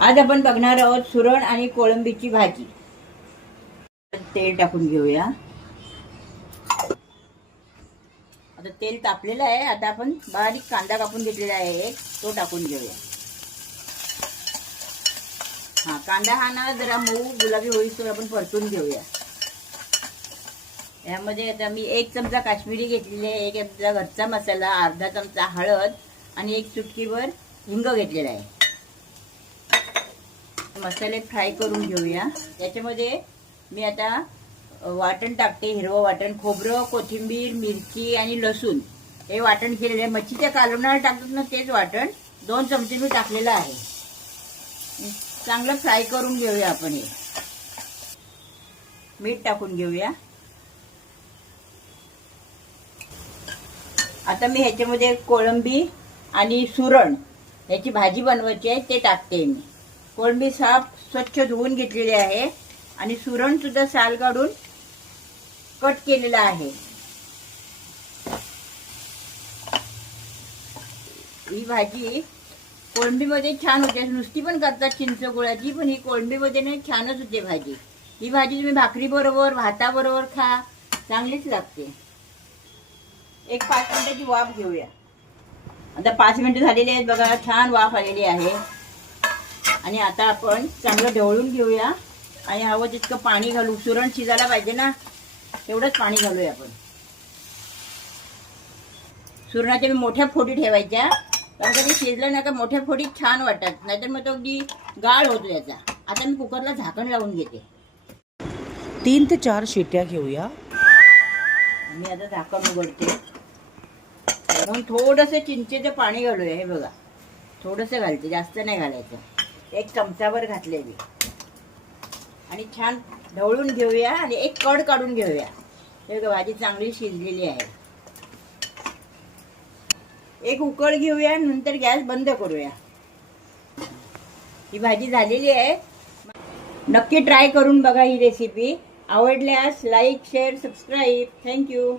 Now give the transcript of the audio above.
आज आपण बघणार आहोत सुरण आणि कोळंबीची भाजी। तेल टाकून घेऊया। आता तेल तापलेलं आहे। आता आपण बारीक कांदा कापून घेतलेला आहे एक, तो टाकून घेऊया। कांदा हा ना जरा मऊ गुलाबी होईस्तोवर आपण परतून घेऊया। यामध्ये आता मी 1 चमचा काश्मीरी घेतलेली आहे, 1 चमचा घरचा मसाला, अर्धा चमचा हळद आणि 1 चुटकीभर हिंग घेतलेला आहे। मसाले फ्राय करून घेऊया। त्याच्यामध्ये मी आता वाटण टाकते, हिरवं वाटण, खोबरं, कोथिंबीर, मिरची आणि लसूण हे वाटण केलेलं आहे। मच्छीच्या कालवणाला टाकतात ना तेच वाटण 2 चमचे मी टाकलेलं आहे। चांगलं फ्राय करून घेऊया आपण। हे मीठ टाकून घेऊया। आता मी ह्याच्यामध्ये कोळंबी आणि सुरण ह्याची भाजी बनवायची आहे ते टाकते मी। कोळंबी साफ स्वच्छ धुवून घेतलेली आहे आणि सुरण सुद्धा साल काढून कट केलेला आहे। ही भाजी कोळंबीमध्ये छान होते, नुसती पण करतात चिंच गुळाची, पण ही कोळंबीमध्ये नाही छानच होते भाजी। ही भाजी तुम्ही भाकरी बरोबर भाताबरोबर खा, चांगलीच लागते। एक 5 मिनिटाची वाफ घेऊया। आता 5 मिनिटं झालेली आहेत बघा, छान वाफ आलेली आहे। आणि आता आपण चांगलं ढवळून घेऊया आणि हवं तितकं पाणी घालू। सुरण शिजायला पाहिजे ना, तेवढंच पाणी घालूया आपण। सुरणाच्या मी मोठ्या फोडी ठेवायच्या, कारण का ते शिजलं ना का मोठ्या फोडीत छान वाटत, नाहीतर मग तो अगदी गाळ होतो याचा। आता मी कुकरला झाकण लावून घेते। 3 ते 4 शिट्या घेऊया। मी आता झाकण उघडते। म्हणून थोडंसं चिंचेचं पाणी घालूया। हे बघा, थोडंसं घालते, जास्त नाही घालायचं। 1 चमचाभर घातले मी आणि छान ढवळून घेऊया आणि एक कड काढून घेऊया। हे बघा, भाजी चांगली शिजलेली आहे। एक उकळ घेऊया, नंतर गॅस बंद करूया। ही भाजी झालेली आहे। नक्की ट्राय करून बघा ही रेसिपी। आवडल्यास लाईक, शेअर, सबस्क्राईब। थँक्यू।